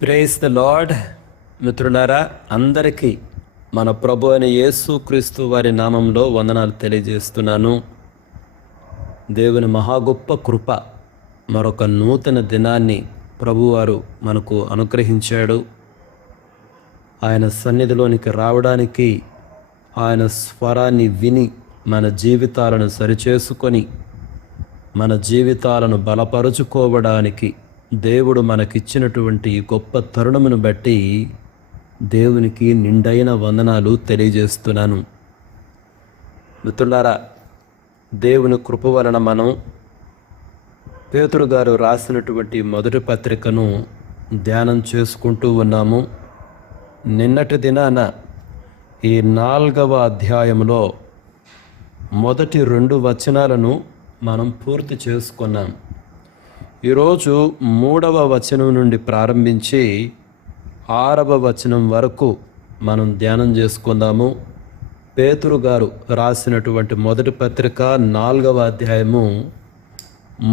Praise the lord. మిత్రులారా, అందరికీ మన ప్రభు అయిన యేసు క్రీస్తు వారి నామంలో వందనాలు తెలియజేస్తున్నాను. దేవుని మహా గొప్ప కృప, మరొక నూతన దినాన్ని ప్రభువారు మనకు అనుగ్రహించాడు. ఆయన సన్నిధిలోనికి రావడానికి, ఆయన స్వరాన్ని విని మన జీవితాలను సరిచేసుకొని మన జీవితాలను బలపరుచుకోవడానికి దేవుడు మనకిచ్చినటువంటి ఈ గొప్ప తరుణమును బట్టి దేవునికి నిండైన వందనాలు తెలియజేస్తున్నాను. మిత్రులారా, దేవుని కృప వలన మనం పేతురు గారు రాసినటువంటి మొదటి పత్రికను ధ్యానం చేసుకుంటూ ఉన్నాము. నిన్నటి దినాన ఈ 4వ అధ్యాయంలో మొదటి 2 వచనాలను మనం పూర్తి చేసుకున్నాం. ఈరోజు 3వ వచనం నుండి ప్రారంభించి 6వ వచనం వరకు మనం ధ్యానం చేసుకుందాము. పేతురు గారు రాసినటువంటి మొదటి పత్రిక 4వ అధ్యాయము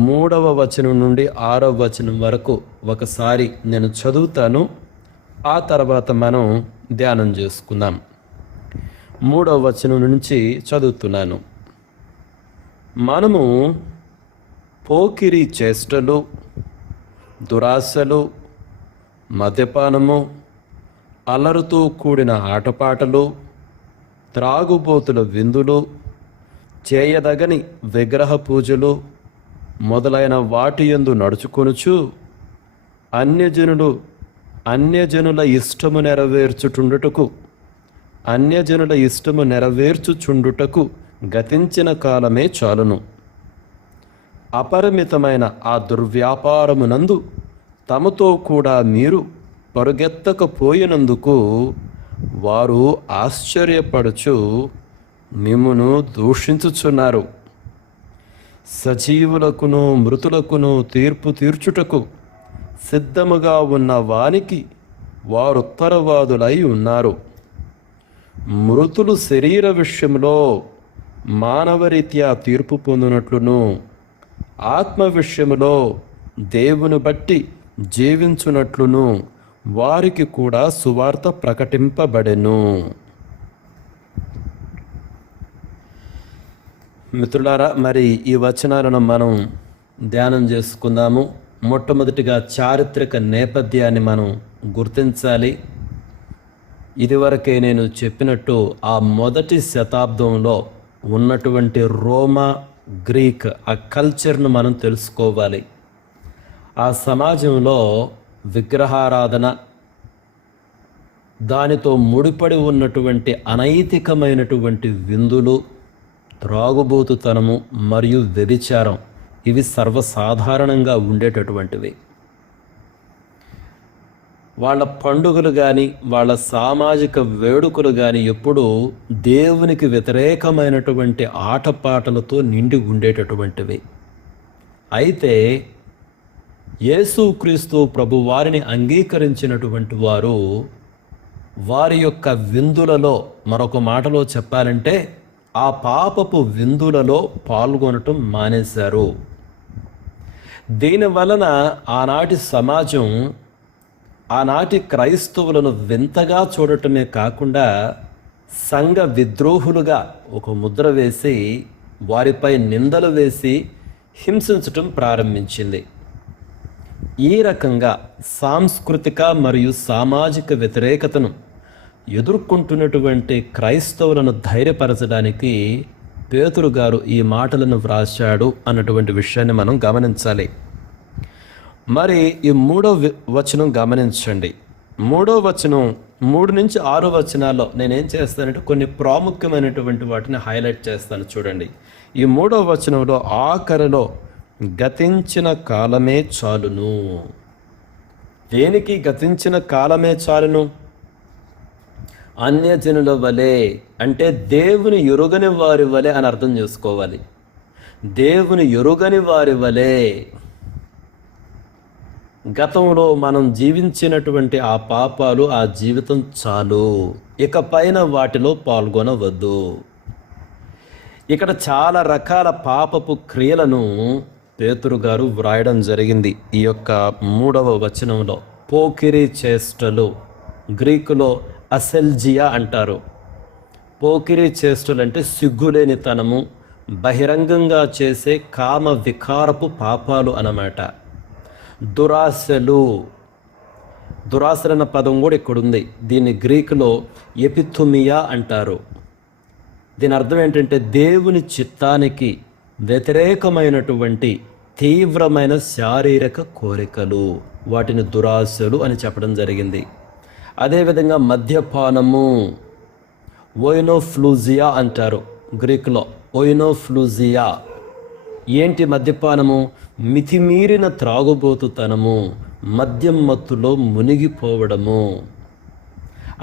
3వ వచనం నుండి 6వ వచనం వరకు ఒకసారి నేను చదువుతాను. ఆ తర్వాత మనం ధ్యానం చేసుకుందాం. 3వ వచనం నుంచి చదువుతున్నాను. మనము పోకిరి చేష్టలు, దురాశలు, మద్యపానము, అల్లరితో కూడిన ఆటపాటలు, త్రాగుబోతుల విందులు, చేయదగని విగ్రహ పూజలు మొదలైన వాటి యందు నడుచుకొనుచు అన్యజనుల ఇష్టము నెరవేర్చుచుండుటకు గతించిన కాలమే చాలును. అపరిమితమైన ఆ దుర్వ్యాపారమునందు తమతో కూడా మీరు పరుగెత్తకపోయినందుకు వారు ఆశ్చర్యపడుచు మిమ్మును దూషించుచున్నారు. సజీవులకును మృతులకును తీర్పు తీర్చుటకు సిద్ధముగా ఉన్న వానికి వారు ఉత్తరవాదులై ఉన్నారు. మృతులు శరీర విషయంలో మానవరీత్యా తీర్పు పొందినట్లును, ఆత్మ విషయములో దేవుని బట్టి జీవించునట్లును వారికి కూడా సువార్త ప్రకటింపబడెను. మిత్రులారా, మరి ఈ వచనాలను మనం ధ్యానం చేసుకుందాము. మొట్టమొదటిగా చారిత్రక నేపథ్యాన్ని మనం గుర్తించాలి. ఇదివరకే నేను చెప్పినట్టు ఆ మొదటి శతాబ్దంలో ఉన్నటువంటి రోమా, గ్రీక్ ఆ కల్చర్ను మనం తెలుసుకోవాలి. ఆ సమాజంలో విగ్రహారాధన, దానితో ముడిపడి ఉన్నటువంటి అనైతికమైనటువంటి విందులు, త్రాగుబోతుతనము మరియు వ్యభిచారం ఇవి సర్వసాధారణంగా ఉండేటటువంటివి. వాళ్ళ పండుగలు కానీ వాళ్ళ సామాజిక వేడుకలు కానీ ఎప్పుడూ దేవునికి వ్యతిరేకమైనటువంటి ఆటపాటలతో నిండి ఉండేటటువంటివి. అయితే యేసుక్రీస్తు ప్రభు వారిని అంగీకరించినటువంటి వారు వారి యొక్క విందులలో, మరొక మాటలో చెప్పాలంటే ఆ పాపపు విందులలో పాల్గొనటం మానేశారు. దీనివలన ఆనాటి సమాజం ఆనాటి క్రైస్తవులను వింతగా చూడటమే కాకుండా సంఘ విద్రోహులుగా ఒక ముద్ర వేసి వారిపై నిందలు వేసి హింసించటం ప్రారంభించింది. ఈ రకంగా సాంస్కృతిక మరియు సామాజిక వ్యతిరేకతను ఎదుర్కొంటున్నటువంటి క్రైస్తవులను ధైర్యపరచడానికి పేతురు గారు ఈ మాటలను వ్రాశాడు అన్నటువంటి విషయాన్ని మనం గమనించాలి. మరి ఈ 3వ వచనం గమనించండి. 3వ వచనం 3 నుంచి 6 వచనాల్లో నేనేం చేస్తానంటే కొన్ని ప్రాముఖ్యమైనటువంటి వాటిని హైలైట్ చేస్తాను. చూడండి, ఈ 3వ వచనంలో ఆఖరిలో గతించిన కాలమే చాలును. దేనికి గతించిన కాలమే చాలును? అన్యజనుల వలె అంటే దేవుని ఎరుగని వారి వలె అని అర్థం చేసుకోవాలి. దేవుని ఎరుగని వారి వలె గతంలో మనం జీవించినటువంటి ఆ పాపాలు, ఆ జీవితం చాలు, ఇక పైన వాటిలో పాల్గొనవద్దు. ఇక్కడ చాలా రకాల పాపపు క్రియలను పేతురు గారు వ్రాయడం జరిగింది ఈ యొక్క 3వ వచనంలో. పోకిరి చేష్టలు, గ్రీకులో అసెల్జియా అంటారు. పోకిరి చేష్టలు అంటే సిగ్గులేనితనము, బహిరంగంగా చేసే కామ వికారపు పాపాలు అన్నమాట. దురాశలు, దురాశలన్న పదం కూడా ఇక్కడ ఉంది. దీన్ని గ్రీకులో ఎపిథుమియా అంటారు. దీని అర్థం ఏంటంటే దేవుని చిత్తానికి వ్యతిరేకమైనటువంటి తీవ్రమైన శారీరక కోరికలు, వాటిని దురాశలు అని చెప్పడం జరిగింది. అదేవిధంగా మద్యపానము, ఓయినోఫ్లూజియా అంటారు గ్రీకులో. ఓయినోఫ్లూజియా ఏంటి? మద్యపానము, మితిమీరిన త్రాగుబోతుతనము, మద్యం మత్తులో మునిగిపోవడము.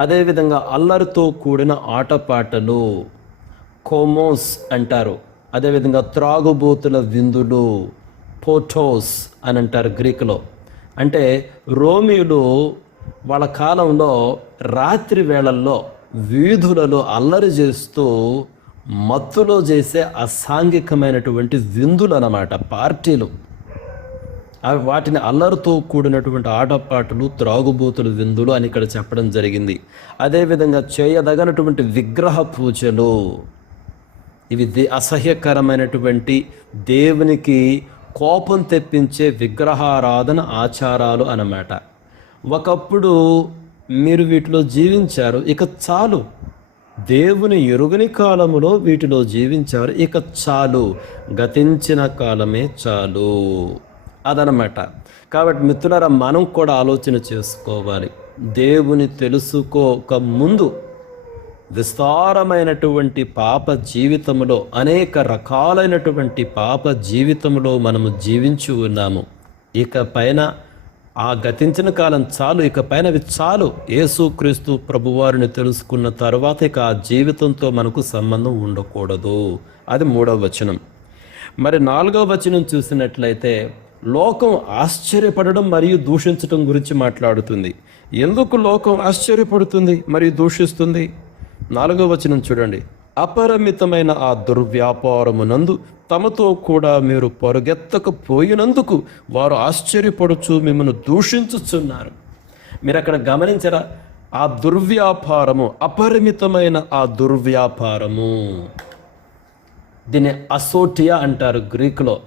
అదేవిధంగా అల్లరితో కూడిన ఆటపాటలు, కోమోస్ అంటారు. అదేవిధంగా త్రాగుబోతుల విందులు, పోటోస్ అని అంటారు గ్రీకులో. అంటే రోమియోలు వాళ్ళ కాలంలో రాత్రి వేళల్లో వీధులలో అల్లరి చేస్తూ మత్తులో చేసే అసాంఘికమైనటువంటి విందులు అన్నమాట, పార్టీలు. అవి వాటిని అల్లరితో కూడినటువంటి ఆటపాటలు, త్రాగుబోతుల విందులు అని ఇక్కడ చెప్పడం జరిగింది. అదేవిధంగా చేయదగినటువంటి విగ్రహ పూజలు, ఇవి అసహ్యకరమైనటువంటి దేవునికి కోపం తెప్పించే విగ్రహారాధన ఆచారాలు అన్నమాట. ఒకప్పుడు మీరు వీటిలో జీవించారు, ఇక చాలు. దేవుని ఎరుగని కాలములో వీటిలో జీవించారు, ఇక చాలు, గతించిన కాలమే చాలు అదనమాట. కాబట్టి మిత్రులారా, మనం కూడా ఆలోచన చేసుకోవాలి. దేవుని తెలుసుకోక ముందు విస్తారమైనటువంటి పాప జీవితంలో, అనేక రకాలైనటువంటి పాప జీవితంలో మనము జీవించి ఉన్నాము. ఇక పైన ఆ గతించిన కాలం చాలు, ఇక పైన అవి చాలు. యేసుక్రీస్తు ప్రభువారిని తెలుసుకున్న తర్వాత ఇక ఆ జీవితంతో మనకు సంబంధం ఉండకూడదు. అది 3వ వచనం. మరి 4వ వచనం చూసినట్లయితే లోకం ఆశ్చర్యపడడం మరియు దూషించడం గురించి మాట్లాడుతుంది. ఎందుకు లోకం ఆశ్చర్యపడుతుంది మరియు దూషిస్తుంది? 4వ వచనం చూడండి. అపరిమితమైన ఆ దుర్వ్యాపారమునందు తమతో కూడా మీరు పరుగెత్తకపోయినందుకు వారు ఆశ్చర్యపడుచు మిమ్మల్ని దూషించుచున్నారు. మీరు అక్కడ గమనించరా? ఆ దుర్వ్యాపారము, అపరిమితమైన ఆ దుర్వ్యాపారము, దీన్ని అసోటియా అంటారు గ్రీకులో.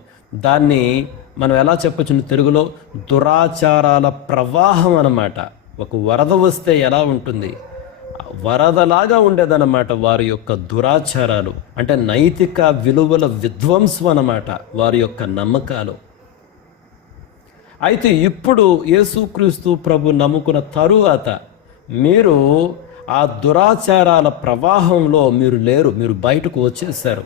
దాన్ని మనం ఎలా చెప్పచ్చు తెలుగులో? దురాచారాల ప్రవాహం అన్నమాట. ఒక వరద వస్తే ఎలా ఉంటుంది, వరదలాగా ఉండేదన్నమాట వారి యొక్క దురాచారాలు. అంటే నైతిక విలువల విధ్వంసం అన్నమాట వారి యొక్క నమ్మకాలు. అయితే ఇప్పుడు యేసుక్రీస్తు ప్రభు నమ్ముకున్న తరువాత మీరు ఆ దురాచారాల ప్రవాహంలో మీరు లేరు, మీరు బయటకు వచ్చేసారు.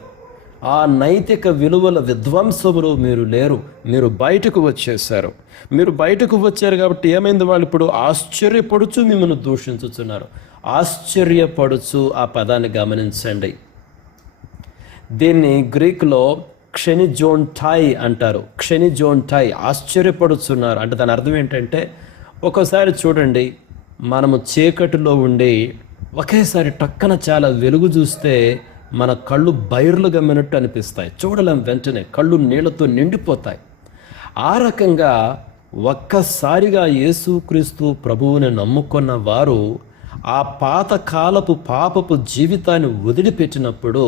ఆ నైతిక విలువల విధ్వంసములు మీరు లేరు, మీరు బయటకు వచ్చేసారు. మీరు బయటకు వచ్చారు కాబట్టి ఏమైంది? వాళ్ళు ఇప్పుడు ఆశ్చర్యపడుచు మిమ్మల్ని దూషించుతున్నారు. ఆశ్చర్యపడుచు ఆ పదాన్ని గమనించండి. దీన్ని గ్రీకులో క్షెనిజోంటాయ్ అంటారు. క్షెనిజోంటాయ్, ఆశ్చర్యపడుతున్నారు అంటే దాని అర్థం ఏంటంటే, ఒక్కోసారి చూడండి, మనము చీకటిలో ఉండి ఒకేసారి టక్కన చాలా వెలుగు చూస్తే మన కళ్ళు బైర్లు గమ్మినట్టు అనిపిస్తాయి, చూడలేం, వెంటనే కళ్ళు నీళ్లతో నిండిపోతాయి. ఆ రకంగా ఒక్కసారిగా యేసుక్రీస్తు ప్రభువుని నమ్ముకున్న వారు ఆ పాత కాలపు పాపపు జీవితాన్ని వదిలిపెట్టినప్పుడు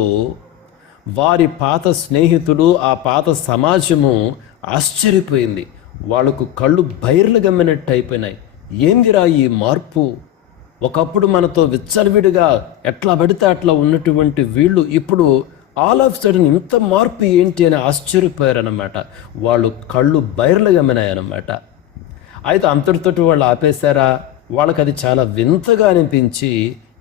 వారి పాత స్నేహితులు, ఆ పాత సమాజము ఆశ్చర్యపోయింది. వాళ్ళకు కళ్ళు బైర్లు గమ్మినట్టు అయిపోయినాయి. ఏందిరా ఈ మార్పు? ఒకప్పుడు మనతో విచ్చలవిడిగా ఎట్లా పడితే అట్లా ఉన్నటువంటి వీళ్ళు ఇప్పుడు ఆల్ ఆఫ్ సడన్ ఇంత మార్పు ఏంటి అని ఆశ్చర్యపోయారన్నమాట. వాళ్ళు కళ్ళు బైర్లు గమ్మినాయన్నమాట. అయితే అంతటితోటి వాళ్ళు ఆపేశారా? వాళ్ళకి అది చాలా వింతగా అనిపించి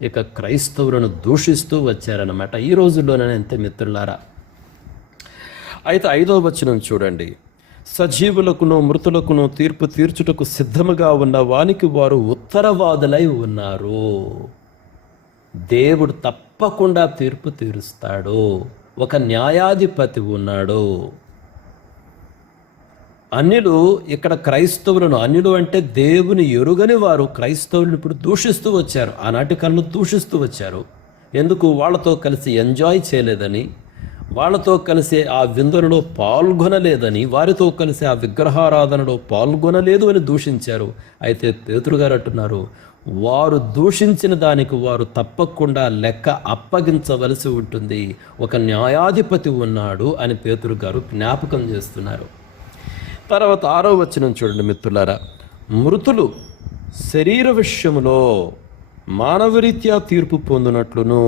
ఇక క్రైస్తవులను దూషిస్తూ వచ్చారన్నమాట. ఈ రోజుల్లోనే అంతే మిత్రులారా. అయితే 5వ వచనం చూడండి. సజీవులకును మృతులకును తీర్పు తీర్చుటకు సిద్ధముగా ఉన్న వానికి వారు ఉత్తరవాదులై ఉన్నారు. దేవుడు తప్పకుండా తీర్పు తీరుస్తాడు. ఒక న్యాయాధిపతి ఉన్నాడు. అన్యులు ఇక్కడ క్రైస్తవులను, అన్యులు అంటే దేవుని ఎరుగని వారు క్రైస్తవులను ఇప్పుడు దూషిస్తూ వచ్చారు. ఆనాటి కాలంలో దూషిస్తూ వచ్చారు. ఎందుకు? వాళ్ళతో కలిసి ఎంజాయ్ చేయలేదని, వాళ్ళతో కలిసి ఆ విందులలో పాల్గొనలేదని, వారితో కలిసి ఆ విగ్రహారాధనలో పాల్గొనలేదు అని దూషించారు. అయితే పేతురు గారు అంటున్నారు, వారు దూషించిన దానికి వారు తప్పకుండా లెక్క అప్పగించవలసి ఉంటుంది. ఒక న్యాయాధిపతి ఉన్నాడు అని పేతురు గారు జ్ఞాపకం చేస్తున్నారు. తర్వాత 6వ వచనం చూడండి మిత్రులారా. మృతులు శరీర విషయములో మానవరీత్యా తీర్పు పొందినట్లును,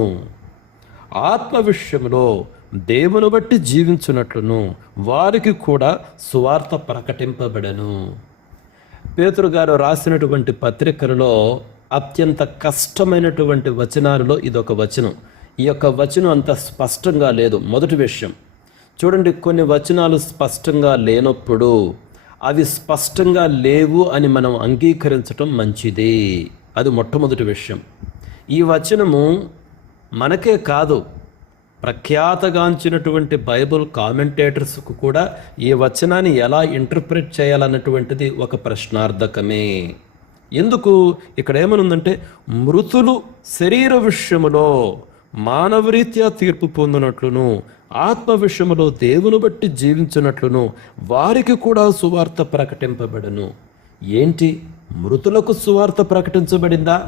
ఆత్మ విషయంలో దేవుని బట్టి జీవించున్నట్లును వారికి కూడా సువార్త ప్రకటింపబడను. పేతురు గారు రాసినటువంటి పత్రికలలో అత్యంత కష్టమైనటువంటి వచనాలలో ఇదొక వచనం. ఈ యొక్క వచనం అంత స్పష్టంగా లేదు. మొదటి విషయం చూడండి, కొన్ని వచనాలు స్పష్టంగా లేనప్పుడు అవి స్పష్టంగా లేవు అని మనం అంగీకరించటం మంచిది. అది మొట్టమొదటి విషయం. ఈ వచనము మనకే కాదు, ప్రఖ్యాతగాంచినటువంటి బైబుల్ కామెంటేటర్స్కు కూడా ఈ వచనాన్ని ఎలా ఇంటర్ప్రిట్ చేయాలన్నటువంటిది ఒక ప్రశ్నార్థకమే. ఎందుకు ఇక్కడ ఏమనుందంటే, మృతులు శరీర విషయములో మానవరీత్యా తీర్పు పొందినట్లును, ఆత్మ విషయములో దేవుని బట్టి జీవించినట్లును వారికి కూడా సువార్త ప్రకటింపబడను. ఏంటి, మృతులకు సువార్త ప్రకటించబడిందా?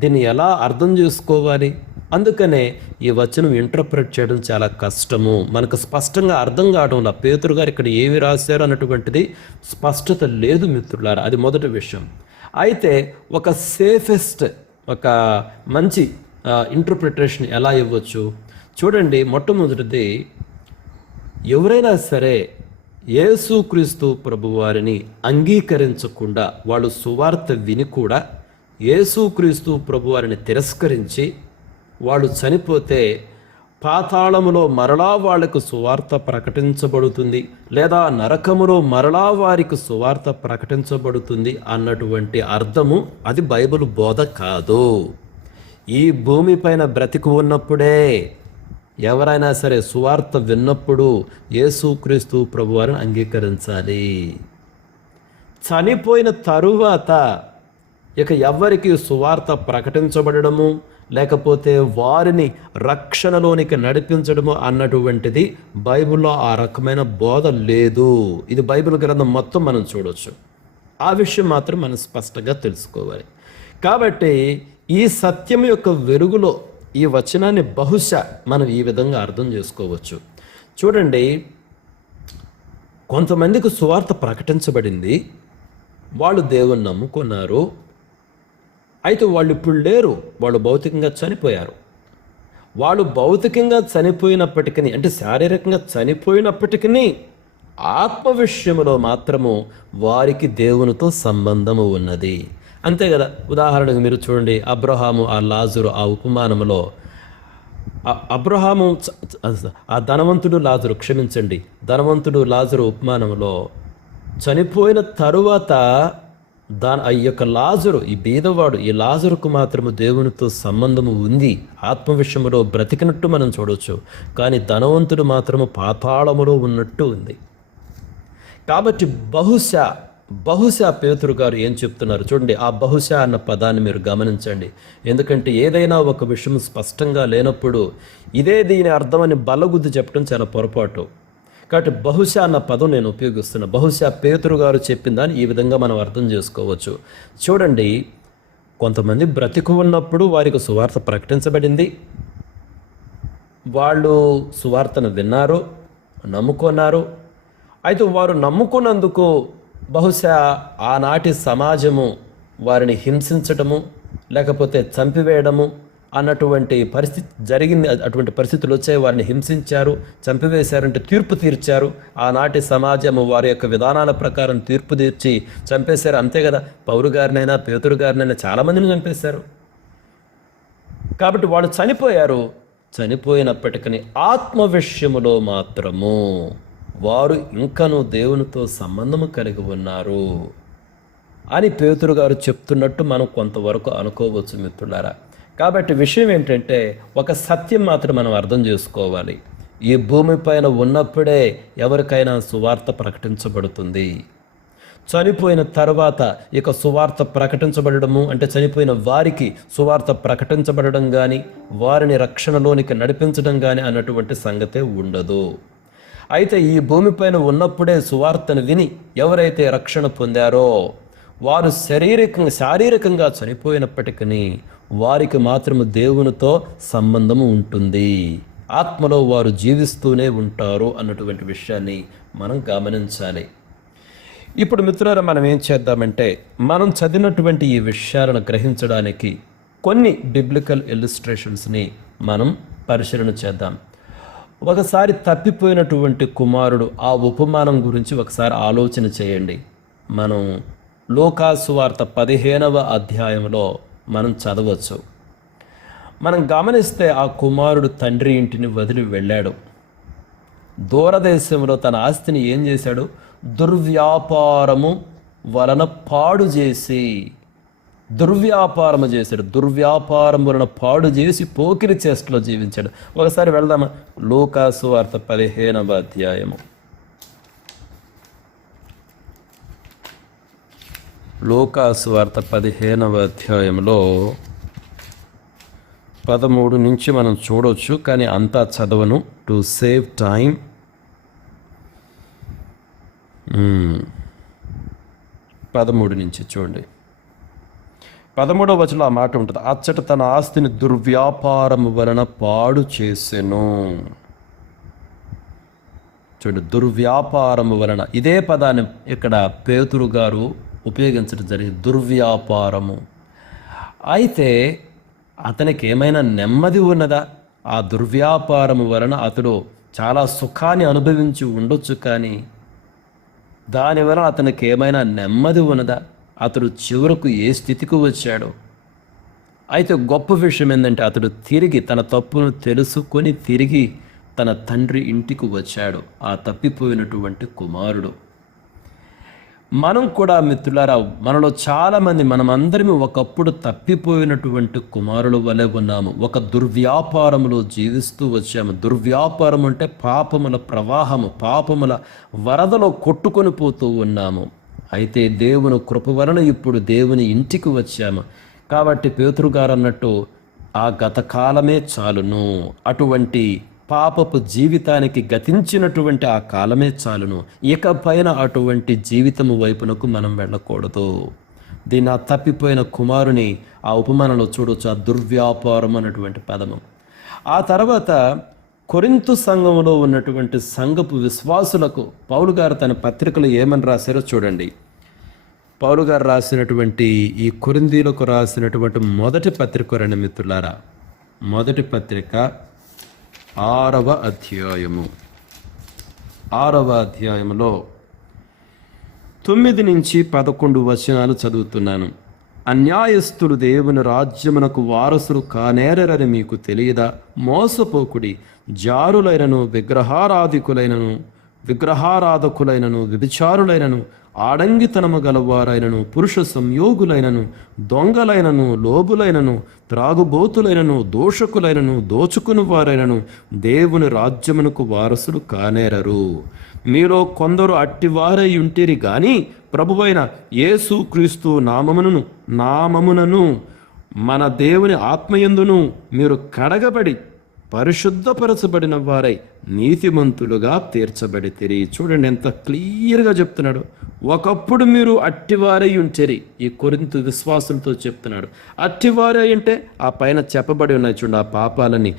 దీన్ని ఎలా అర్థం చేసుకోవాలి? అందుకనే ఈ వచనం ఇంటర్ప్రెట్ చేయడం చాలా కష్టము, మనకు స్పష్టంగా అర్థం కావడంలా. పేతురు గారు ఇక్కడ ఏమి రాశారు అన్నటువంటిది స్పష్టత లేదు మిత్రులారా. అది మొదటి విషయం. అయితే ఒక సేఫెస్ట్, ఒక మంచి ఇంటర్ప్రిటేషన్ ఎలా ఇవ్వచ్చు చూడండి. మొట్టమొదటిది, ఎవరైనా సరే యేసుక్రీస్తు ప్రభువారిని అంగీకరించకుండా వాళ్ళు సువార్త విని కూడా యేసుక్రీస్తు ప్రభువారిని తిరస్కరించి వాళ్ళు చనిపోతే పాతాళములో మరలా వాళ్లకు సువార్త ప్రకటించబడుతుంది, లేదా నరకములో మరలా వారికి సువార్త ప్రకటించబడుతుంది అన్నటువంటి అర్థము అది బైబిల్ బోధ కాదు. ఈ భూమిపైన బ్రతికి ఉన్నప్పుడే ఎవరైనా సరే సువార్త విన్నప్పుడు యేసుక్రీస్తు ప్రభువారిని అంగీకరించాలి. చనిపోయిన తరువాత ఇక ఎవ్వరికి సువార్త ప్రకటించబడము లేకపోతే వారిని రక్షణలోనికి నడిపించడము అన్నటువంటిది బైబిల్లో ఆ రకమైన బోధ లేదు. ఇది బైబిల్ గ్రంథం మొత్తం మనం చూడవచ్చు. ఆ విషయం మాత్రం మనం స్పష్టంగా తెలుసుకోవాలి. కాబట్టి ఈ సత్యం యొక్క వెలుగులో ఈ వచనాన్ని బహుశా మనం ఈ విధంగా అర్థం చేసుకోవచ్చు. చూడండి, కొంతమందికి సువార్త ప్రకటించబడింది, వాళ్ళు దేవుణ్ణి నమ్ముకున్నారు. అయితే వాళ్ళు ఇప్పుడు లేరు, వాళ్ళు భౌతికంగా చనిపోయారు. వాళ్ళు భౌతికంగా చనిపోయినప్పటికీ, అంటే శారీరకంగా చనిపోయినప్పటికీ ఆత్మ విషయంలో మాత్రము వారికి దేవునితో సంబంధము ఉన్నది. అంతే కదా. ఉదాహరణకు మీరు చూడండి, అబ్రహాము ఆ లాజరు ఆ ఉపమానంలో, అబ్రహాము ఆ ధనవంతుడు లాజరు, క్షమించండి, ధనవంతుడు లాజరు ఉపమానంలో చనిపోయిన తరువాత ఈ యొక్క లాజరు, ఈ బీదవాడు, ఈ లాజరుకు మాత్రము దేవునితో సంబంధము ఉంది, ఆత్మ విషయంలో బ్రతికినట్టు మనం చూడవచ్చు. కానీ ధనవంతుడు మాత్రము పాతాళములో ఉన్నట్టు ఉంది. కాబట్టి బహుశా పేతురు గారు ఏం చెప్తున్నారు చూడండి. ఆ బహుశా అన్న పదాన్ని మీరు గమనించండి. ఎందుకంటే ఏదైనా ఒక విషయం స్పష్టంగా లేనప్పుడు ఇదే దీని అర్థమని బలగుద్ది చెప్పడం చాలా పొరపాటు. కాబట్టి బహుశా అన్న పదం నేను ఉపయోగిస్తున్నా. బహుశా పేతురు గారు చెప్పిన దాన్ని ఈ విధంగా మనం అర్థం చేసుకోవచ్చు. చూడండి, కొంతమంది బ్రతికి ఉన్నప్పుడు వారికి సువార్త ప్రకటించబడింది, వాళ్ళు సువార్తను విన్నారు, నమ్ముకున్నారు. అయితే వారు నమ్ముకున్నందుకు బహుశా ఆనాటి సమాజము వారిని హింసించటము లేకపోతే చంపివేయడము అన్నటువంటి పరిస్థితి జరిగింది. అటువంటి పరిస్థితులు వచ్చాయి, వారిని హింసించారు, చంపివేశారంటే తీర్పు తీర్చారు. ఆనాటి సమాజము వారి యొక్క విధానాల ప్రకారం తీర్పు తీర్చి చంపేశారు. అంతే కదా, పౌరు గారినైనా పేతురు గారినైనా చాలామందిని చంపేశారు. కాబట్టి వాళ్ళు చనిపోయారు. చనిపోయినప్పటికీ ఆత్మ విషయములో మాత్రము వారు ఇంకనూ దేవునితో సంబంధము కలిగి ఉన్నారు అని పేతురు గారు చెప్తున్నట్టు మనం కొంతవరకు అనుకోవచ్చు మిత్రులారా. కాబట్టి విషయం ఏంటంటే, ఒక సత్యం మాత్రం మనం అర్థం చేసుకోవాలి. ఈ భూమిపైన ఉన్నప్పుడే ఎవరికైనా సువార్త ప్రకటించబడుతుంది. చనిపోయిన తర్వాత ఇక సువార్త ప్రకటించబడము అంటే చనిపోయిన వారికి సువార్త ప్రకటించబడడం కానీ వారిని రక్షణలోనికి నడిపించడం కానీ అన్నటువంటి సంగతే ఉండదు. అయితే ఈ భూమిపైన ఉన్నప్పుడే సువార్తను విని ఎవరైతే రక్షణ పొందారో వారు శారీరకంగా చనిపోయినప్పటికీ వారికి మాత్రము దేవునితో సంబంధము ఉంటుంది, ఆత్మలో వారు జీవిస్తూనే ఉంటారు అన్నటువంటి విషయాన్ని మనం గమనించాలి. ఇప్పుడు మిత్రులారా, మనం ఏం చేద్దామంటే మనం చదివినటువంటి ఈ విషయాలను గ్రహించడానికి కొన్ని బిబ్లికల్ ఇల్లుస్ట్రేషన్స్ని మనం పరిశీలన చేద్దాం. ఒకసారి తప్పిపోయినటువంటి కుమారుడు ఆ ఉపమానం గురించి ఒకసారి ఆలోచన చేయండి. మనం లూకాసు వార్త 15వ అధ్యాయంలో మనం చదవచ్చు. మనం గమనిస్తే ఆ కుమారుడు తండ్రి ఇంటిని వదిలి వెళ్ళాడు. దూరదేశంలో తన ఆస్తిని ఏం చేశాడు? దుర్వ్యాపారము వలన పాడు చేసి దుర్వ్యాపారం వలన పాడు చేసి పోకిరి చేష్టలో జీవించాడు. ఒకసారి వెళ్దామా? లూకాసు వార్త 15వ అధ్యాయము. లూకాసు వార్త 15వ అధ్యాయంలో 13 నుంచి మనం చూడవచ్చు, కానీ అంతా చదవను టు సేవ్ టైం. 13 నుంచి చూడండి. 13వ వచనంలో ఆ మాట ఉంటుంది. అచ్చట తన ఆస్తిని దుర్వ్యాపారము వలన పాడు చేసెను. చూడండి, దుర్వ్యాపారము వలన. ఇదే పదాన్ని ఇక్కడ పేతురు గారు ఉపయోగించడం జరిగింది, దుర్వ్యాపారము. అయితే అతనికి ఏమైనా నెమ్మది ఉన్నదా? ఆ దుర్వ్యాపారము వలన అతడు చాలా సుఖాన్ని అనుభవించి ఉండొచ్చు, కానీ దానివలన అతనికి ఏమైనా నెమ్మది ఉన్నదా? అతడు చివరకు ఏ స్థితికి వచ్చాడు? అయితే గొప్ప విషయం ఏంటంటే అతడు తిరిగి తన తప్పును తెలుసుకొని తిరిగి తన తండ్రి ఇంటికి వచ్చాడు, ఆ తప్పిపోయినటువంటి కుమారుడు. మనం కూడా మిత్రులారా, మనలో చాలామంది మనమందరము ఒకప్పుడు తప్పిపోయినటువంటి కుమారుల వలె ఉన్నాము. ఒక దుర్వ్యాపారములో జీవిస్తూ వచ్చాము. దుర్వ్యాపారం అంటే పాపముల ప్రవాహము, పాపముల వరదలో కొట్టుకొని పోతూ ఉన్నాము. అయితే దేవుని కృప వలన ఇప్పుడు దేవుని ఇంటికి వచ్చాము. కాబట్టి పేతురు గారు అన్నట్టు ఆ గత కాలమే చాలును, అటువంటి పాపపు జీవితానికి గతించినటువంటి ఆ కాలమే చాలును, ఇకపైన అటువంటి జీవితము వైపునకు మనం వెళ్ళకూడదు. దీన్ని ఆ తప్పిపోయిన కుమారుని ఆ ఉపమానంలో చూడవచ్చు, ఆ దుర్వ్యాపారం అన్నటువంటి పదము. ఆ తర్వాత కొరింథు సంఘములో ఉన్నటువంటి సంఘపు విశ్వాసులకు పౌలు గారు తన పత్రికలు ఏమని రాశారో చూడండి. పౌలు గారు రాసినటువంటి ఈ కొరింథీయులకు రాసినటువంటి మొదటి పత్రిక రండి మిత్రులారా. మొదటి పత్రిక 6వ అధ్యాయము. 6వ అధ్యాయంలో 9 నుంచి 11 వచనాలు చదువుతున్నాను. అన్యాయస్తులు దేవుని రాజ్యమునకు వారసులు కానేరని మీకు తెలియదా? మోసపోకుడి, జారులైనను విగ్రహారాధకులైనను వ్యభిచారులైనను ఆడంగితనము గలవారైనను పురుష సంయోగులైనను దొంగలైనను లోబులైనను త్రాగుబోతులైనను దోషకులైనను దోచుకుని వారైనను దేవుని రాజ్యమునకు వారసులు కానేరరు. మీలో కొందరు అట్టివారై ఉంటిరి గాని ప్రభువైన యేసు క్రీస్తు నామమునను మన దేవుని ఆత్మయందును మీరు కడగబడి పరిశుద్ధపరచబడిన వారై నీతిమంతులుగా తీర్చబడితిరి. చూడండి ఎంత క్లియర్గా చెప్తున్నాడు. ఒకప్పుడు మీరు అట్టివారై ఉంటరి, ఈ కొరింథు విశ్వాసులతో చెప్తున్నాడు. అట్టివారై అంటే ఆ పైన చెప్పబడి ఉన్నాయి చూడండి, ఆ పాపాలని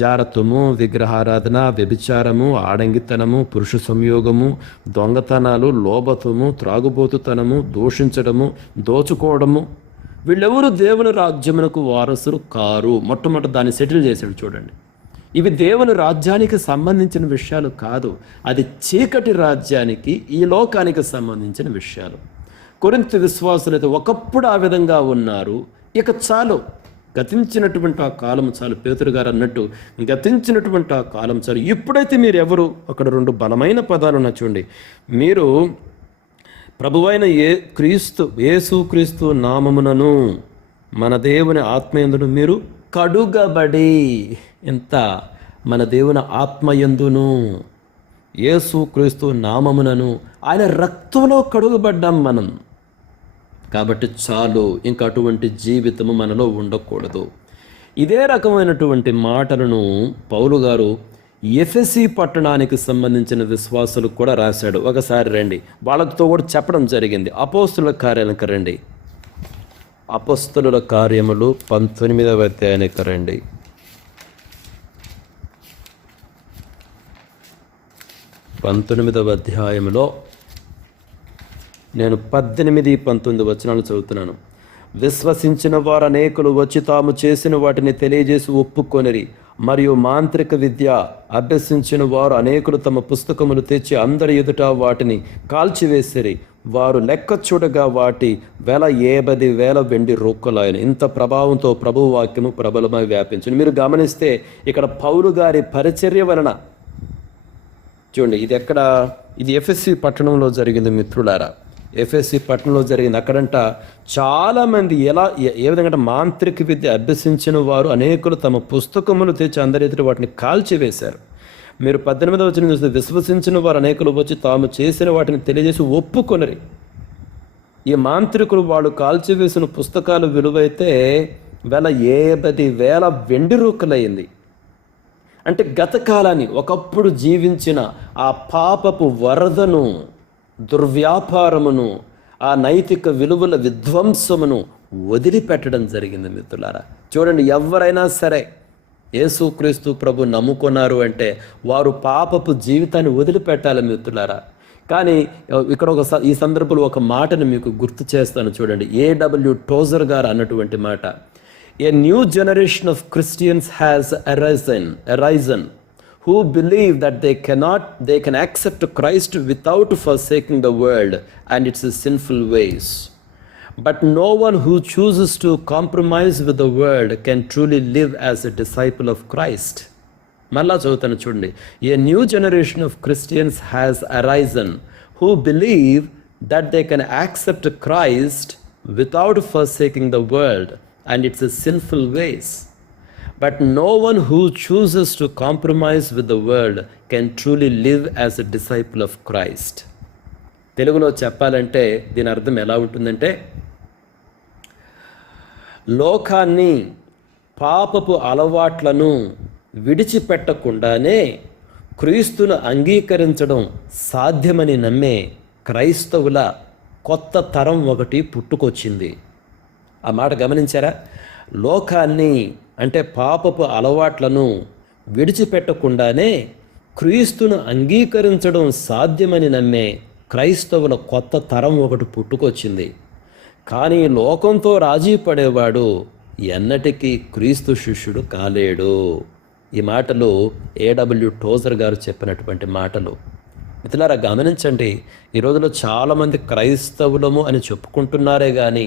జారత్వము, విగ్రహారాధన, వ్యభిచారము, ఆడంగితనము, పురుష సంయోగము, దొంగతనాలు, లోభత్వము, త్రాగుబోతుతనము, దూషించడము, దోచుకోవడము. వీళ్ళెవరు దేవుని రాజ్యమునకు వారసులు కారు. మొట్టమొదటి దాన్ని సెటిల్ చేశాడు చూడండి. ఇవి దేవుని రాజ్యానికి సంబంధించిన విషయాలు కాదు, అది చీకటి రాజ్యానికి, ఈ లోకానికి సంబంధించిన విషయాలు. కొరింథు విశ్వాసులు అయితే ఒకప్పుడు ఆ విధంగా ఉన్నారు, ఇక చాలు, గతించినటువంటి ఆ కాలం చాలు. పేతురు గారు అన్నట్టు గతించినటువంటి ఆ కాలం చాలు. ఇప్పుడైతే మీరు ఎవరు? అక్కడ 2 బలమైన పదాలు ఉన్నాయి చూడండి. మీరు ప్రభువైన యేసుక్రీస్తు నామమునను మన దేవుని ఆత్మయందును మీరు కడుగబడి. ఎంత? మన దేవుని ఆత్మయందును యేసుక్రీస్తు నామమునను ఆయన రక్తంలో కడుగుబడ్డాం మనం. కాబట్టి చాలు, ఇంకా అటువంటి జీవితము మనలో ఉండకూడదు. ఇదే రకమైనటువంటి మాటలను పౌలు గారు ఎఫెసీ పట్టణానికి సంబంధించిన విశ్వాసులకు కూడా రాశాడు. ఒకసారి రండి, వాళ్ళతో కూడా చెప్పడం జరిగింది. అపోస్తుల కార్యాలకు రండి, అపోస్తుల కార్యములు 19వ అధ్యాయానికి రండి. అధ్యాయంలో నేను 18-19 వచనాలు చదువుతున్నాను. విశ్వసించిన వారు అనేకులు వచ్చి తాము చేసిన వాటిని తెలియజేసి ఒప్పుకొనిరి. మరియు మాంత్రిక విద్య అభ్యసించిన వారు అనేకులు తమ పుస్తకములు తెచ్చి అందరి ఎదుట వాటిని కాల్చివేసిరి. వారు లెక్క చూడగా వాటి 50,000 వెండి రూకలాయను. ఇంత ప్రభావంతో ప్రభు వాక్యము ప్రబలమై వ్యాపించింది. మీరు గమనిస్తే ఇక్కడ పౌలు గారి పరిచర్య వలన, చూడండి, ఇది ఎఫెసీ పట్టణంలో జరిగింది మిత్రులారా. ఎఫెసీ పట్టణంలో జరిగింది. అక్కడంట చాలామంది ఏ విధంగా మాంత్రిక విద్య అభ్యసించిన వారు అనేకులు తమ పుస్తకములు తెచ్చి అందరి ఎదుట వాటిని కాల్చివేశారు. మీరు 18వ వచనం చూస్తే, విశ్వసించిన వారు అనేకులు వచ్చి తాము చేసిన వాటిని తెలియజేసి ఒప్పుకొనరి. ఈ మాంత్రికులు వాళ్ళు కాల్చివేసిన పుస్తకాలు విలువైతే 50,000 వెండి రూకలయ్యింది. అంటే గత కాలాన్ని, ఒకప్పుడు జీవించిన ఆ పాపపు వరదను, దుర్వ్యాపారమును, ఆ నైతిక విలువల విధ్వంసమును వదిలిపెట్టడం జరిగింది మిత్రులారా. చూడండి, ఎవరైనా సరే యేసుక్రీస్తు ప్రభు నమ్ముకున్నారు అంటే వారు పాపపు జీవితాన్ని వదిలిపెట్టాలి మిత్రులారా. కానీ ఇక్కడ ఈ సందర్భంలో ఒక మాటను మీకు గుర్తు చేస్తాను. చూడండి, A.W. టోజర్ గారు అన్నటువంటి మాట, A new generation of Christians has arisen who believe that they can accept Christ without forsaking the world and its sinful ways. But no one who chooses to compromise with the world can truly live as a disciple of Christ. మళ్ళా చదువుతాను చూడండి. A new generation of Christians has arisen who believe that they can accept Christ without forsaking the world and its sinful ways. But no one who chooses to compromise with the world can truly live as a disciple of Christ. తెలుగులో చెప్పాలంటే దీని అర్థం ఎలా ఉంటుందంటే, లోకాన్ని, పాపపు అలవాట్లను విడిచిపెట్టకుండానే క్రీస్తును అంగీకరించడం సాధ్యమని నమ్మే క్రైస్తవుల కొత్త తరం ఒకటి పుట్టుకొచ్చింది. ఆ మాట గమనించారా? లోకాన్ని అంటే పాపపు అలవాట్లను విడిచిపెట్టకుండానే క్రీస్తును అంగీకరించడం సాధ్యమని నమ్మే క్రైస్తవుల కొత్త తరం ఒకటి పుట్టుకొచ్చింది. కానీ లోకంతో రాజీ పడేవాడు ఎన్నటికీ క్రీస్తు శిష్యుడు కాలేడు. ఈ మాటలు A.W. టోజర్ గారు చెప్పినటువంటి మాటలు. మిత్రులారా, గమనించండి, ఈ రోజులో చాలామంది క్రైస్తవులము అని చెప్పుకుంటున్నారే కానీ,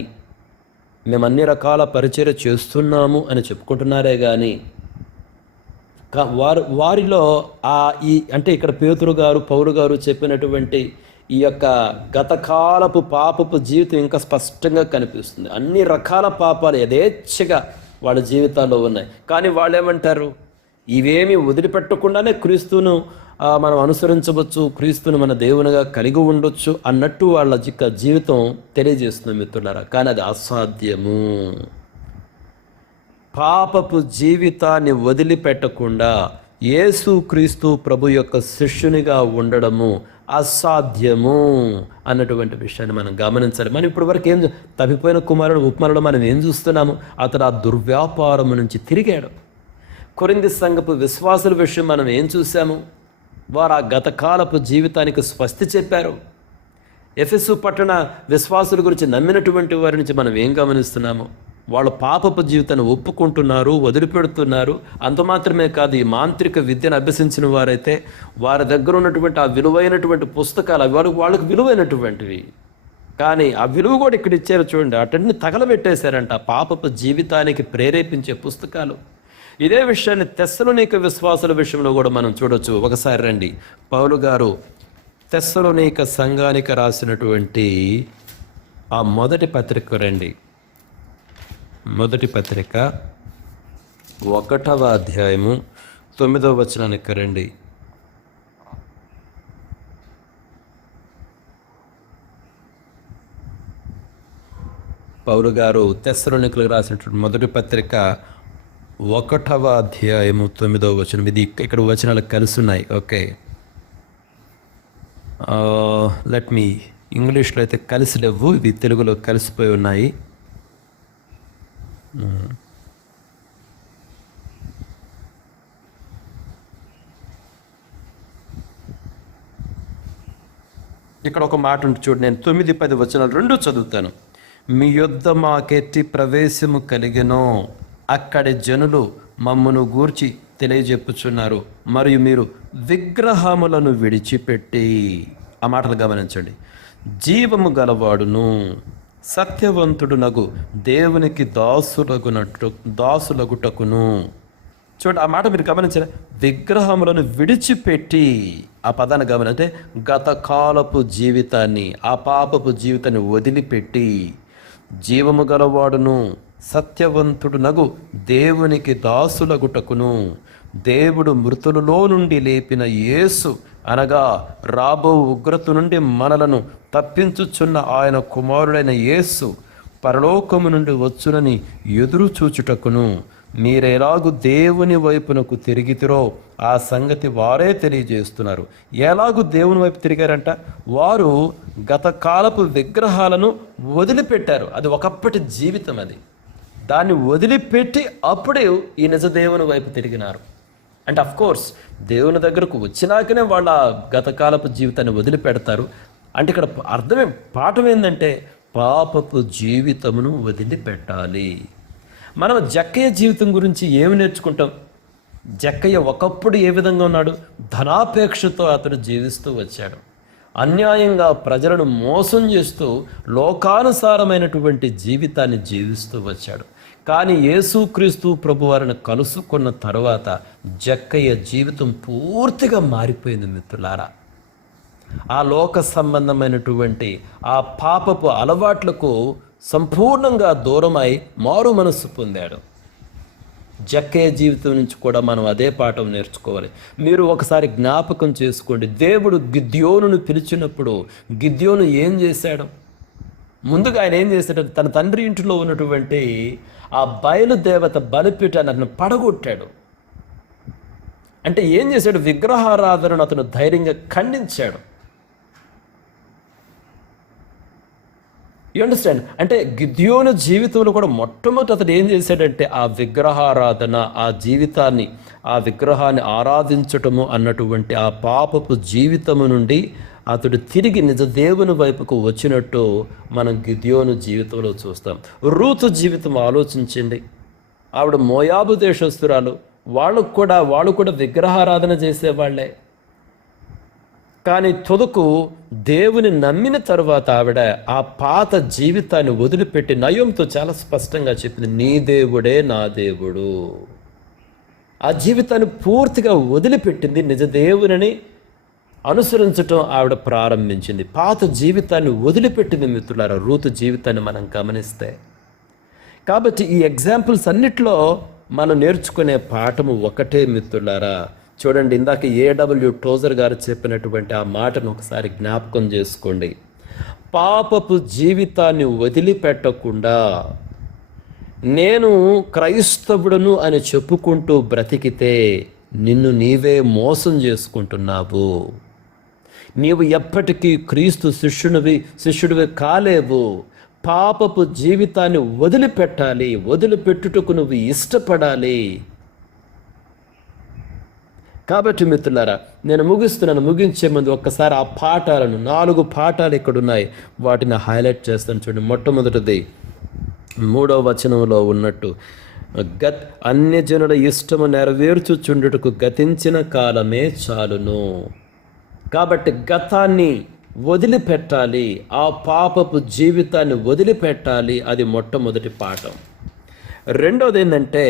మేము అన్ని రకాల పరిచర్య చేస్తున్నాము అని చెప్పుకుంటున్నారే కానీ, వారిలో అంటే ఇక్కడ పేతురు గారు, పౌలు గారు చెప్పినటువంటి ఈ యొక్క గతకాలపు పాపపు జీవితం ఇంకా స్పష్టంగా కనిపిస్తుంది. అన్ని రకాల పాపాలు యథేచ్ఛగా వాళ్ళ జీవితాల్లో ఉన్నాయి. కానీ వాళ్ళు ఏమంటారు, ఇవేమి వదిలిపెట్టకుండానే క్రీస్తును మనం అనుసరించవచ్చు, క్రీస్తును మన దేవునిగా కలిగి ఉండొచ్చు అన్నట్టు వాళ్ళ జీవితం తెలియజేస్తుంది మిత్రులారా. కానీ అది అసాధ్యము. పాపపు జీవితాన్ని వదిలిపెట్టకుండా యేసుక్రీస్తు ప్రభు యొక్క శిష్యునిగా ఉండడము అసాధ్యము అన్నటువంటి విషయాన్ని మనం గమనించాలి. మనం ఇప్పటి వరకు తప్పిపోయిన కుమారుడు ఉపమానంలో మనం ఏం చూస్తున్నాము? అతడు ఆ దుర్వ్యాపారము నుంచి తిరిగాడు. కొరింథీ సంఘపు విశ్వాసుల విషయం మనం ఏం చూసాము? వారు ఆ గతకాలపు జీవితానికి స్వస్తి చెప్పారు. ఎఫెసు పట్టణ విశ్వాసుల గురించి నమ్మినటువంటి వారి నుంచి మనం ఏం గమనిస్తున్నాము? వాళ్ళు పాపపు జీవితాన్ని ఒప్పుకుంటున్నారు, వదిలిపెడుతున్నారు. అంత మాత్రమే కాదు, ఈ మాంత్రిక విద్యను అభ్యసించిన వారైతే వారి దగ్గర ఉన్నటువంటి ఆ విలువైనటువంటి పుస్తకాలు వాళ్ళకి విలువైనటువంటివి, కానీ ఆ విలువ కూడా ఇక్కడ ఇచ్చారు. చూడండి, అటన్ని తగలబెట్టేశారంట పాపపు జీవితానికి ప్రేరేపించే పుస్తకాలు. ఇదే విషయాన్ని తెస్సలోనిక విశ్వాసుల విషయంలో కూడా మనం చూడొచ్చు. ఒకసారి రండి, పౌలు గారు తెస్సలోనిక సంఘానికి రాసినటువంటి ఆ మొదటి పత్రిక రండి. మొదటి పత్రిక 1వ అధ్యాయము 9వ వచనానికి రండి. పౌలు గారు తెస్సలోనికలకు రాసినటువంటి మొదటి పత్రిక 1వ అధ్యాయము 9వ వచనం. ఇది ఇక్కడ వచనాలు కలిసి ఉన్నాయి. ఓకే, లెట్ మీ, ఇంగ్లీష్లో అయితే కలిసి లేవు, ఇవి తెలుగులో కలిసిపోయి ఉన్నాయి. ఇక్కడ ఒక మాట ఉంటుంది చూడు, నేను 9-10 వచనాలు రెండు చదువుతాను. మీ యొద్ద మాకెట్టి ప్రవేశము కలిగెనో అక్కడి జనులు మమ్మను గూర్చి తెలియజెప్పుచున్నారు, మరియు మీరు విగ్రహములను విడిచిపెట్టి, ఆ మాటలు గమనించండి, జీవము గలవాడును సత్యవంతుడునగు దేవునికి దాసులగుటకును. చూడండి, ఆ మాట మీరు గమనించారా? విగ్రహములను విడిచిపెట్టి, ఆ పదాన్ని గమనింటే గత కాలపు జీవితాన్ని, ఆ పాపపు జీవితాన్ని వదిలిపెట్టి, జీవము గలవాడును సత్యవంతుడునగు దేవునికి దాసులగుటకును, దేవుడు మృతులలో నుండి లేపిన యేసు అనగా రాబో ఉగ్రత నుండి మనలను తప్పించుచున్న ఆయన కుమారుడైన యేసు పరలోకము నుండి వచ్చునని ఎదురు చూచుటకును మీరెలాగు దేవుని వైపునకు తిరిగితిరో ఆ సంగతి వారే తెలియజేస్తున్నారు. ఎలాగూ దేవుని వైపు తిరిగారంట? వారు గత కాలపు విగ్రహాలను వదిలిపెట్టారు. అది ఒకప్పటి జీవితం, అది దాన్ని వదిలిపెట్టి అప్పుడే ఈ నిజ దేవుని వైపు తిరిగినారు. అంటే అఫ్కోర్స్ దేవుని దగ్గరకు వచ్చినాకనే వాళ్ళ గతకాలపు జీవితాన్ని వదిలిపెడతారు. అంటే ఇక్కడ అర్థమే, పాఠం ఏంటంటే పాపపు జీవితమును వదిలిపెట్టాలి. మనం జక్కయ్య జీవితం గురించి ఏమి నేర్చుకుంటాం? జక్కయ్య ఒకప్పుడు ఏ విధంగా ఉన్నాడు? ధనాపేక్షతో అతడు జీవిస్తూ వచ్చాడు. అన్యాయంగా ప్రజలను మోసం చేస్తూ లోకానుసారమైనటువంటి జీవితాన్ని జీవిస్తూ వచ్చాడు. కానీ యేసుక్రీస్తు ప్రభువారిని కలుసుకున్న తర్వాత జక్కయ్య జీవితం పూర్తిగా మారిపోయింది మిత్రులారా. ఆ లోక సంబంధమైనటువంటి ఆ పాపపు అలవాట్లకు సంపూర్ణంగా దూరమై మారు మనస్సు పొందాడు. జక్కయ్య జీవితం నుంచి కూడా మనం అదే పాఠం నేర్చుకోవాలి. మీరు ఒకసారి జ్ఞాపకం చేసుకోండి, దేవుడు గిద్యోనును పిలిచినప్పుడు గిద్యోను ఏం చేశాడు? ముందుగా ఆయన ఏం చేశాడు? తన తండ్రి ఇంటిలో ఉన్నటువంటి ఆ బయలుదేవత బలిపీఠాన్ని అతను పడగొట్టాడు. అంటే ఏం చేశాడు? విగ్రహారాధనను అతను ధైర్యంగా ఖండించాడు. You understand? అంటే గిద్యోను జీవితంలో కూడా మొట్టమొదటి అతడు ఏం చేశాడంటే ఆ విగ్రహారాధన, ఆ జీవితాన్ని, ఆ విగ్రహాన్ని ఆరాధించటము అన్నటువంటి ఆ పాపపు జీవితము నుండి అతడు తిరిగి నిజ దేవుని వైపుకు వచ్చినట్టు మనం గిద్యోను జీవితంలో చూస్తాం. రూతు జీవితం ఆలోచించండి. ఆవిడ మోయాబు దేశస్తురాలు. వాళ్ళు కూడా విగ్రహారాధన చేసేవాళ్లే. కానీ తుదకు దేవుని నమ్మిన తరువాత ఆవిడ ఆ పాత జీవితాన్ని వదిలిపెట్టి నయోమితో చాలా స్పష్టంగా చెప్పింది, నీ దేవుడే నా దేవుడు. ఆ జీవితాన్ని పూర్తిగా వదిలిపెట్టింది, నిజ దేవుని అనుసరించటం ఆవిడ ప్రారంభించింది. పాత జీవితాన్ని వదిలిపెట్టింది మిత్రులారా, రూతు జీవితాన్ని మనం గమనిస్తే. కాబట్టి ఈ ఎగ్జాంపుల్స్ అన్నిట్లో మనం నేర్చుకునే పాఠము ఒకటే మిత్రులారా. చూడండి, ఇందాక A.W. టోజర్ గారు చెప్పినటువంటి ఆ మాటను ఒకసారి జ్ఞాపకం చేసుకోండి. పాపపు జీవితాన్ని వదిలిపెట్టకుండా నేను క్రైస్తవుడను అని చెప్పుకుంటూ బ్రతికితే నిన్ను నీవే మోసం చేసుకుంటున్నావు. నీవు ఎప్పటికీ క్రీస్తు శిష్యుడివి కాలేవు. పాపపు జీవితాన్ని వదిలిపెట్టాలి. వదిలిపెట్టుటకు నువ్వు ఇష్టపడాలి. కాబట్టి మిత్రులారా, నేను ముగించే ముందు ఒక్కసారి ఆ పాఠాలను, 4 పాఠాలు ఇక్కడ ఉన్నాయి, వాటిని హైలైట్ చేస్తాను. చూడండి, మొట్టమొదటిది 3వ వచనంలో ఉన్నట్టు, అన్యజనుల ఇష్టము నెరవేర్చుచుండుటకు గతించిన కాలమే చాలును. కాబట్టి గతాన్ని వదిలిపెట్టాలి, ఆ పాపపు జీవితాన్ని వదిలిపెట్టాలి. అది మొట్టమొదటి పాఠం. రెండోది ఏంటంటే,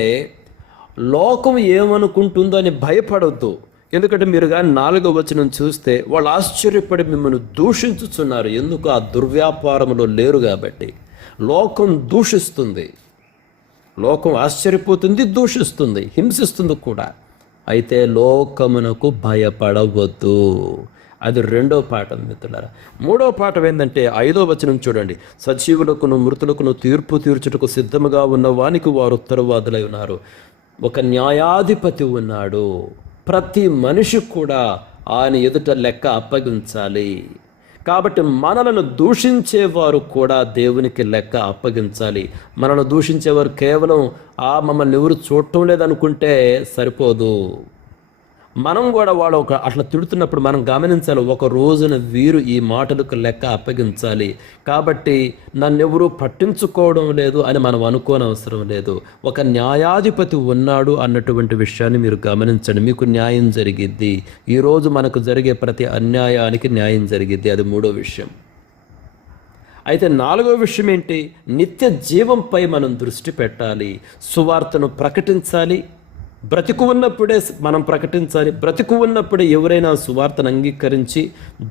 లోకం ఏమనుకుంటుందో అని భయపడవద్దు. ఎందుకంటే మీరు కానీ 4వ వచనం చూస్తే వాళ్ళు ఆశ్చర్యపడి మిమ్మల్ని దూషించుచున్నారు. ఎందుకు? ఆ దుర్వ్యాపారంలో లేరు కాబట్టి. లోకం దూషిస్తుంది, లోకం ఆశ్చర్యపోతుంది, దూషిస్తుంది, హింసిస్తుంది కూడా. అయితే లోకమునకు భయపడవద్దు. అది రెండో పాఠం మిత్రులారా. మూడో పాఠం ఏంటంటే 5వ వచనం చూడండి. సజీవులకును మృతులకును తీర్పు తీర్చుటకు సిద్ధముగా ఉన్న వానికి వారు ఉత్తరవాదులై ఉన్నారు. ఒక న్యాయాధిపతి ఉన్నాడు. ప్రతి మనిషి కూడా ఆయన ఎదుట లెక్క అప్పగించాలి. కాబట్టి మనలను దూషించేవారు కూడా దేవునికి లెక్క అప్పగించాలి. మనల్ని దూషించేవారు కేవలం మమ్మల్ని ఎవరు చూడటం లేదనుకుంటే సరిపోదు. మనం కూడా వాళ్ళు అట్లా తిడుతున్నప్పుడు మనం గమనించాలి, ఒక రోజున వీరు ఈ మాటలకు లెక్క అప్పగించాలి. కాబట్టి నన్నెవరూ పట్టించుకోవడం లేదు అని మనం అనుకోనవసరం లేదు. ఒక న్యాయాధిపతి ఉన్నాడు అన్నటువంటి విషయాన్ని మీరు గమనించండి. మీకు న్యాయం జరిగిద్ది. ఈరోజు మనకు జరిగే ప్రతి అన్యాయానికి న్యాయం జరిగిద్ది. అది మూడో విషయం. అయితే 4వ విషయం ఏంటి? నిత్య జీవంపై మనం దృష్టి పెట్టాలి. సువార్తను ప్రకటించాలి. బ్రతికు ఉన్నప్పుడే మనం ప్రకటించాలి. బ్రతికు ఉన్నప్పుడే ఎవరైనా సువార్తను అంగీకరించి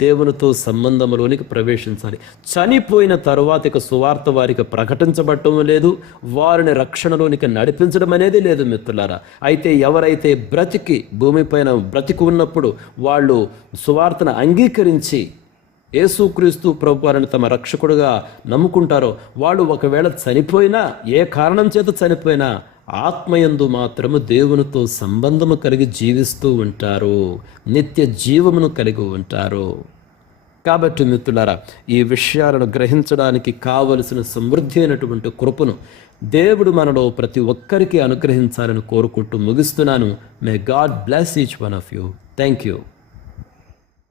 దేవునితో సంబంధంలోనికి ప్రవేశించాలి. చనిపోయిన తరువాత ఇక సువార్త వారికి ప్రకటించబడటం లేదు, వారిని రక్షణలోనికి నడిపించడం అనేది లేదు మిత్రులారా. అయితే ఎవరైతే భూమిపైన బ్రతికి ఉన్నప్పుడు వాళ్ళు సువార్తను అంగీకరించి యేసుక్రీస్తు ప్రభువారిని తమ రక్షకుడుగా నమ్ముకుంటారో వాళ్ళు ఒకవేళ చనిపోయినా, ఏ కారణం చేత చనిపోయినా, ఆత్మయందు మాత్రము దేవునితో సంబంధము కలిగి జీవిస్తూ ఉంటారు, నిత్య జీవమును కలిగి ఉంటారు. కాబట్టి మిత్రులారా, ఈ విషయాలను గ్రహించడానికి కావలసిన సమృద్ధి అయినటువంటి కృపను దేవుడు మనలో ప్రతి ఒక్కరికి అనుగ్రహించాలని కోరుకుంటూ ముగిస్తున్నాను. May God bless each one of you. Thank you.